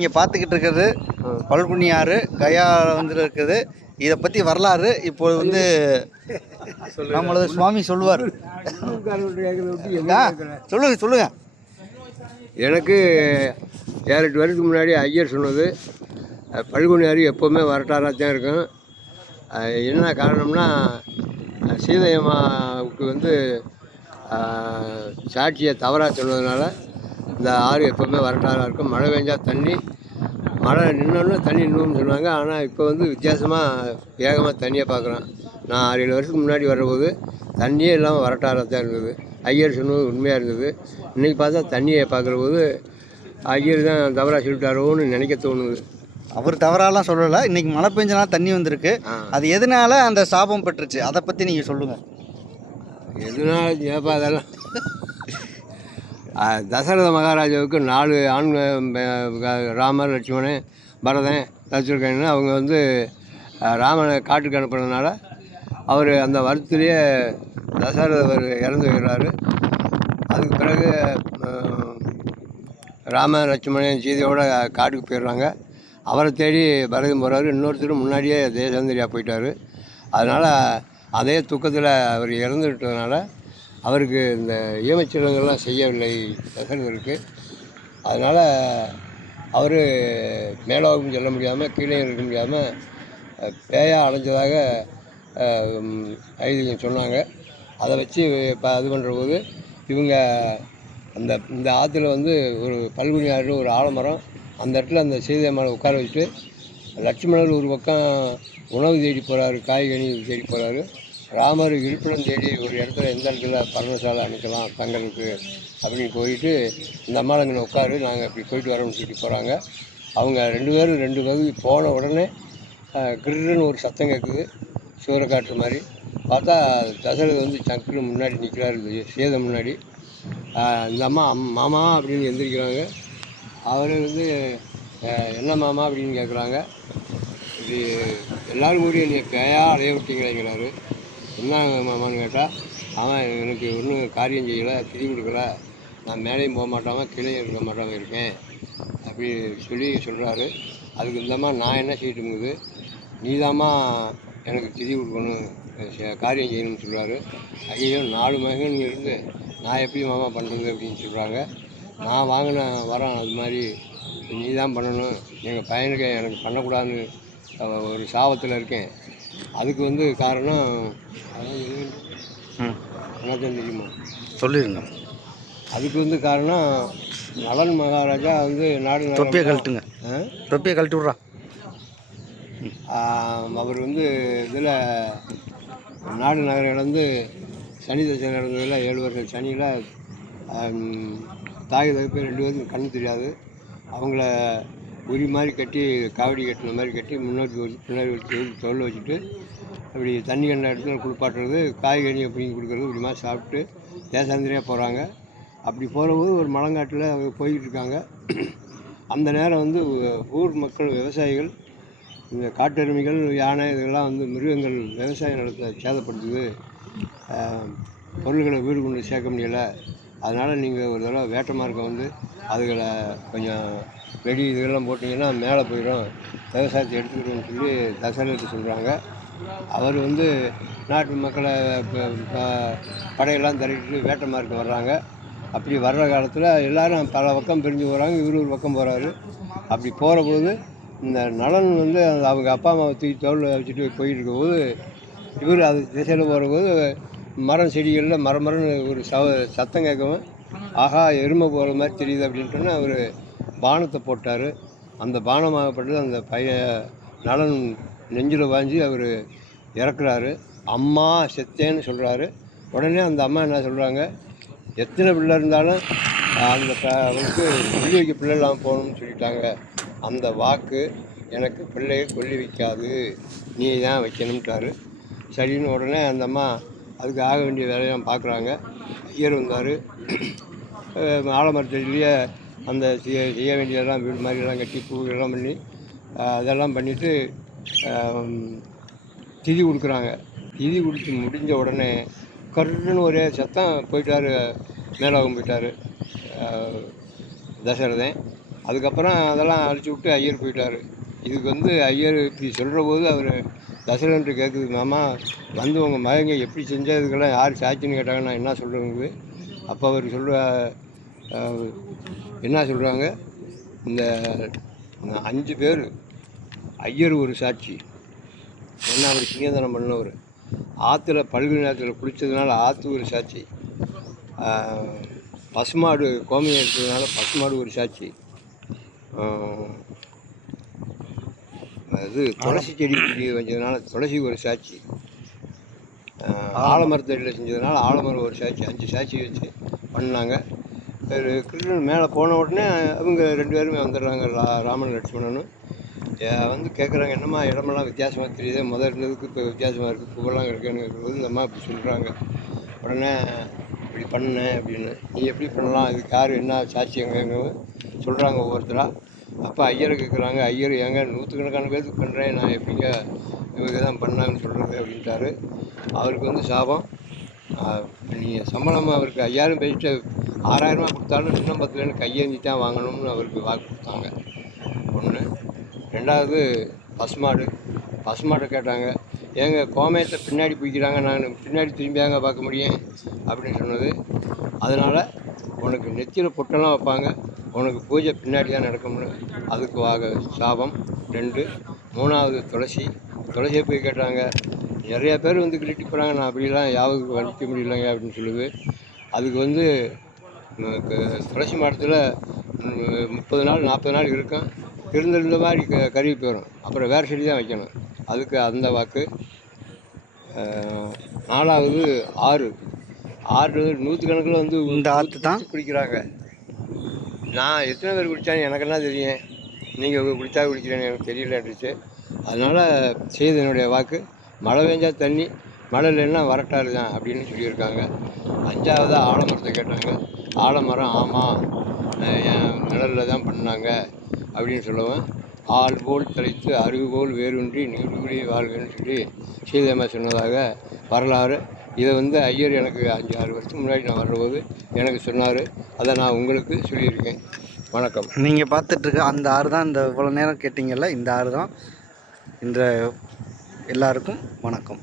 நீங்கள் பார்த்துக்கிட்டு இருக்கிறது பல்குனி ஆறு கயா வந்து இருக்குது. இதை பற்றி வரலாறு இப்போது வந்து நம்மளது சுவாமி சொல்லுவார். சொல்லுங்க. எனக்கு 7-8 வருஷத்துக்கு முன்னாடி ஐயர் சொன்னது பல்குனி ஆறு எப்போவுமே வரட்டாராக தான் இருக்கும். என்ன காரணம்னா சீதையம்மாவுக்கு வந்து சாட்சியை தவறாக சொன்னதுனால இந்த ஆறு எப்போவுமே வரட்டாராக இருக்கும். மழை பெஞ்சால் தண்ணி, மழை நின்னோன்னு தண்ணி நின்றுன்னு சொன்னாங்க. ஆனால் இப்போ வந்து வித்தியாசமாக வேகமாக தண்ணியை பார்க்குறோம். நான் 6-7 வருஷத்துக்கு முன்னாடி வர்றபோது தண்ணியே இல்லாமல் வரட்டாராக தான் இருந்தது. ஐயர் சொன்னது உண்மையாக இருந்தது. இன்றைக்கி பார்த்தா தண்ணியை பார்க்குற போது ஐயர் தான் தவறாக சொல்லிட்டாரோன்னு நினைக்க தோணுது. அவர் தவறாலாம் சொல்லலை. இன்றைக்கி மழை பெஞ்சனால தண்ணி வந்திருக்கு. அது எதனால அந்த சாபம் பெற்றுச்சு அதை பற்றி நீங்கள் சொல்லுங்கள். எதனால ஏப்பா அதெல்லாம் தசரத மகாராஜாவுக்கு 4 ஆண் ராமர், லட்சுமணன், பரதன், தச்சுருக்கன்னு அவங்க வந்து ராமனை காட்டுக்கு அனுப்புனதுனால அவர் அந்த வருத்திலேயே தசரதர் இறந்து விடுறாரு. அதுக்கு பிறகு ராம, லட்சுமணன் சீதையோட காட்டுக்கு போயிடுறாங்க. அவரை தேடி பரதன் போகிறாரு. இன்னொருத்தர் முன்னாடியே தேசந்திரியாக போயிட்டார். அதனால் அதே துக்கத்தில் அவர் இறந்துவிட்டதுனால அவருக்கு இந்த ஈமச்சடங்கெல்லாம் செய்யவில்லை தசரதருக்கு. அதனால் அவர் மேலோகம் செல்ல முடியாமல் கீழே இருக்க முடியாமல் பேயாக அலைஞ்சதாக ஐதீகம் சொன்னாங்க. அதை வச்சு இப்போ அது பண்ணுற போது இவங்க இந்த ஆற்றுல வந்து ஒரு பல்குனி ஆறு ஒரு ஆலமரம், அந்த இடத்துல அந்த சீதை மேலே உட்கார வச்சுட்டு லட்சுமணர் ஒரு பக்கம் உணவு தேடி போகிறாரு, காய்கனி தேடி போகிறாரு. ராமர் இருப்பிடம் தேடி ஒரு இடத்துல எந்த இடத்துல பர்ணசாலை அனுக்கலாம் தங்களுக்கு அப்படின்னு போயிட்டு இந்த அம்மாவை இங்கே உட்காரு, நாங்கள் இப்படி போயிட்டு வரோம்னு சொல்லிட்டு போகிறாங்க. அவங்க 2 பேரும் 2 பகுதி போன உடனே கிருன்னு ஒரு சத்தம் கேட்குது, சூறை காட்டுற மாதிரி. பார்த்தா தசரதர் வந்து சக்குன்னு முன்னாடி நிற்கிறாரு, சீதை முன்னாடி. இந்த அம்மா மாமா அப்படின்னு எந்திரிக்கிறாங்க. அவர் வந்து என்ன மாமா அப்படின்னு கேட்குறாங்க. இது எல்லோரும் கூடி என்னை பேயா அலைய விட்டீங்களேங்கிறாரு. என்ன மாமான்னு கேட்டால், அவன் எனக்கு ஒன்றும் காரியம் செய்யலை, திதி கொடுக்கல, நான் மேலேயும் போக மாட்டாமல் கீழே இருக்க மாட்டாமல் இருக்கேன் அப்படி சொல்கிறாரு. அதுக்கு இந்தம்மா நான் என்ன செய்யட்டுங்குது, நீதாம்மா எனக்கு திதி கொடுக்கணும், காரியம் செய்யணும்னு சொல்கிறாரு. ஐயோ 4 மகன் இருந்து நான் எப்படி மாமா பண்ணுறது அப்படின்னு சொல்கிறாங்க. நான் வாங்கின வரேன், அது மாதிரி நீ தான் பண்ணணும், எங்கள் பையனுக்கு எனக்கு பண்ணக்கூடாதுன்னு ஒரு சாபத்தில் இருக்கேன். அதுக்கு வந்து காரணம் என்னதான் தெரியுமா சொல்லிடுங்க. அதுக்கு வந்து காரணம் நலன் மகாராஜா வந்து நாடு தொப்பியை கழட்டி விட்றா. அவர் வந்து இதில் நாடு நகரம் இழந்து சனி தசை நடந்ததில் 7 வருஷம் சனியில் தாய் தகப்பே 2 பேருக்கும் கண்ணு தெரியாது. அவங்கள உரி மாதிரி கட்டி, காவடி கட்டின மாதிரி கட்டி முன்னோக்கி வச்சு பின்னாடி வச்சு தொழில் வச்சுட்டு அப்படி தண்ணி கண்ட இடத்துல குளிப்பாட்டுறது, காய்கறி அப்படின்னு கொடுக்குறது, இப்படி மாதிரி சாப்பிட்டு தேசாந்திரியாக போகிறாங்க. அப்படி போகிறபோது ஒரு மலங்காட்டில் அவங்க போய்கிட்டு இருக்காங்க. அந்த நேரம் வந்து ஊர் மக்கள், விவசாயிகள், இந்த காட்டெருமைகள், யானை, இதெல்லாம் வந்து மிருகங்கள் விவசாய நிலத்தை சேதப்படுத்துது, பொருள்களை வீடு கொண்டு சேர்க்க முடியலை, அதனால் நீங்கள் ஒரு தடவை வேட்டை மார்க்கம் வந்து அதுகளை கொஞ்சம் வெடி இதெல்லாம் போட்டிங்கன்னா மேலே போயிடும், விவசாயத்தை எடுத்துக்கிட்டோம்னு சொல்லி தசரதர் சொல்கிறாங்க. அவர் வந்து நாட்டு மக்களை படையெல்லாம் திரட்டிட்டு வேட்டை மார்க்கம் வர்றாங்க. அப்படி வர்ற காலத்தில் எல்லோரும் பல பக்கம் பிரிஞ்சு போகிறாங்க. இவர் ஒரு பக்கம் போகிறாரு. அப்படி போகிற போது இந்த நலன் வந்து அவங்க அப்பா அம்மாவை தூக்கி தோளில் வச்சுட்டு போயிட்டு இருக்கும்போது இவர் அது திசையில் போகிற போது மரம் செடிகளில் மரமரன்னு ஒரு சத்தம் கேட்கவும், ஆகா எருமை போகிற மாதிரி தெரியுது அப்படின்ட்டுன்னு அவர் பானத்தை போட்டார். அந்த பானமாகப்பட்டது அந்த பையன் நலன் நெஞ்சில் வாஞ்சி அவர் இறக்குறாரு. அம்மா செத்தேன்னு சொல்கிறாரு. உடனே அந்த அம்மா என்ன சொல்கிறாங்க, எத்தனை பிள்ளை இருந்தாலும் அந்த அவனுக்கு கொல்லி வைக்க பிள்ளை இல்லாமல் போகணும்னு சொல்லிட்டாங்க. அந்த வாக்கு எனக்கு பிள்ளையை கொல்லி வைக்காது, நீ தான் வைக்கணும்ட்டாரு. சரின்னு உடனே அந்த அம்மா அதுக்கு ஆக வேண்டிய வேலையெல்லாம் பார்க்குறாங்க. ஐயர் வந்தார். ஆலமரத்தடியிலேயே அந்த செய்ய வேண்டியதெல்லாம் வீடு மாதிரியெல்லாம் கட்டி பூவெல்லாம் பண்ணி அதெல்லாம் பண்ணிவிட்டு திதி கொடுக்குறாங்க. திதி கொடுத்து முடிஞ்ச உடனே கருன்னு ஒரே சத்தம், போயிட்டார், மேலோகம் போயிட்டார் தசரதன். அதுக்கப்புறம் அதெல்லாம் அழிச்சு விட்டு ஐயர் போயிட்டார். இதுக்கு வந்து ஐயர் இப்படி சொல்கிற போது அவர் தசரன்ட்டு கேட்குது, மாமா வந்து உங்கள் மகங்க எப்படி செஞ்சதுக்கெல்லாம் யார் சாட்சின்னு கேட்டாங்க, நான் என்ன சொல்கிறது. அப்போ அவர் சொல்கிற என்ன சொல்கிறாங்க, இந்த 5 பேர், ஐயர் ஒரு சாட்சி, என்ன அவர் சிங்கதனம் பண்ணவர், ஆற்றுல பல்குனி ஆற்றுல குளித்ததுனால ஆற்று ஒரு சாட்சி, பசுமாடு கோமியம் எடுத்ததுனால பசுமாடு ஒரு சாட்சி, அது துளசி செடி வச்சதுனால துளசி ஒரு சாட்சி, ஆலமரத்தடியில் செஞ்சதுனால ஆலமரம் ஒரு சாட்சி, 5 சாட்சி வச்சு பண்ணாங்க. கிருஷ்ணன் மேலே போன உடனே அவங்க 2 பேருமே வந்துடுறாங்க, ராமன் லட்சுமணனும். வந்து கேட்குறாங்க, என்னம்மா இடமெல்லாம் வித்தியாசமாக தெரியுது, முதல் இருந்ததுக்கு இப்போ வித்தியாசமாக இருக்குது, பூவெல்லாம் இருக்குன்னு இருக்கும்போது இந்த அம்மா இப்படி சொல்கிறாங்க. உடனே இப்படி பண்ணேன் அப்படின்னு, நீ எப்படி பண்ணலாம், இதுக்கு யார் என்ன சாட்சி எங்கன்னு சொல்கிறாங்க ஒவ்வொருத்தராக. அப்போ ஐயரை கேட்குறாங்க, ஐயர் ஏங்க 100கணக்கான பேருக்கு பண்ணுறேன், நான் எப்படிங்க இவங்க தான் பண்ணாங்கன்னு சொல்கிறது அப்படின்ட்டாரு. அவருக்கு வந்து சாபம், நீங்கள் சம்பளமாக அவருக்கு 5000 பேசிட்டு 6000 கொடுத்தாலும் இன்னும் 10 கையேந்தி தான் வாங்கணும்னு அவருக்கு வாக்கு கொடுத்தாங்க. ஒன்று. ரெண்டாவது பசுமாடை கேட்டாங்க, ஏங்க கோமயத்தை பின்னாடி பிடிக்கிறாங்க, நான் பின்னாடி திரும்பியாங்க பார்க்க முடியும் அப்படின்னு சொன்னது. அதனால் உனக்கு நெத்தியில் பொட்டெல்லாம் வைப்பாங்க, உனக்கு பூஜை பின்னாடி தான் நடக்கும்னு அதுக்கு சாபம். 2. மூணாவது துளசியை போய் கேட்டாங்க, நிறையா பேர் வந்து கிரிட்டி போகிறாங்க, நான் அப்படிலாம் யாவுக்கு வலிக்க முடியலைங்க அப்படின்னு சொல்லுது. அதுக்கு வந்து துளசி மாடத்தில் 30 நாள் 40 நாள் இருக்கும், இருந்த மாதிரி கருவி போயிடும், அப்புறம் வேறு செடி தான் வைக்கணும், அதுக்கு அந்த வாக்கு. 4வது ஆறு 100கணக்கில் வந்து இந்த ஆற்று தான் குடிக்கிறாங்க. நான் எத்தனை பேர் குடித்தான்னு எனக்கு என்ன தெரியும், நீங்கள் குடித்தா குடிக்கிறேன்னு எனக்கு தெரியலன்றுச்சு. அதனால் செய்தனுடைய வாக்கு, மழை பெஞ்சா தண்ணி, மழை இல்லைன்னா வரட்டாறு தான் அப்படின்னு சொல்லியிருக்காங்க. 5வது ஆலமரத்தை கேட்டாங்க, ஆலமரம் ஆமாம் என் நிழலில் தான் பண்ணாங்க அப்படின்னு சொல்லுவேன். ஆள் போல் தலைத்து அருகு போல் வேரூன்றி நீடுகுடி வாழ்கன்னு சொல்லி சீதையம்மா சொன்னதாக வரலாறு. இதை வந்து ஐயர் எனக்கு 5-6 வருஷத்துக்கு முன்னாடி நான் வர்றபோது எனக்கு சொன்னார், அதை நான் உங்களுக்கு சொல்லியிருக்கேன். வணக்கம். நீங்கள் பார்த்துட்ருக்க அந்த ஆறு தான், இந்த இவ்வளோ நேரம் கேட்டிங்கல்ல, இந்த ஆறு தான். இந்த எல்லாருக்கும் வணக்கம்.